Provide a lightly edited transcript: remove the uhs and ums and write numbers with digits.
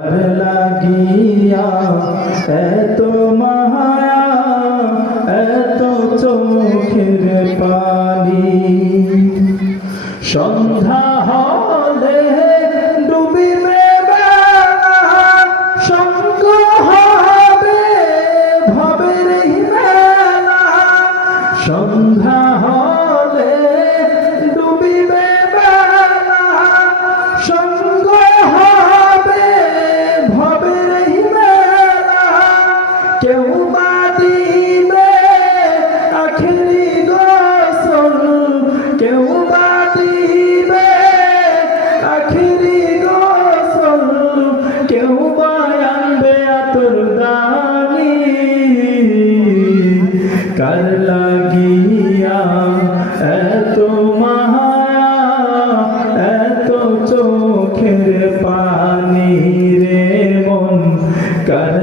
লাগিয়া এত মায়া এত চোখের পানি সন্ধ্যা হলে ডুবিবে বেলা সঙ্গ হবে ভবের মেলা সন্ধ্যা হলে ডুবিবে বেলা সঙ্গ হবে ভবের মেলা কেউ বা দিবে আখেরি গোসল কেউ বা দিবে আখেরি গোসল কেউ বা আনবে আতর দানি কার লাগিয়া এত মায়া এত চোখের পানি রে মন কার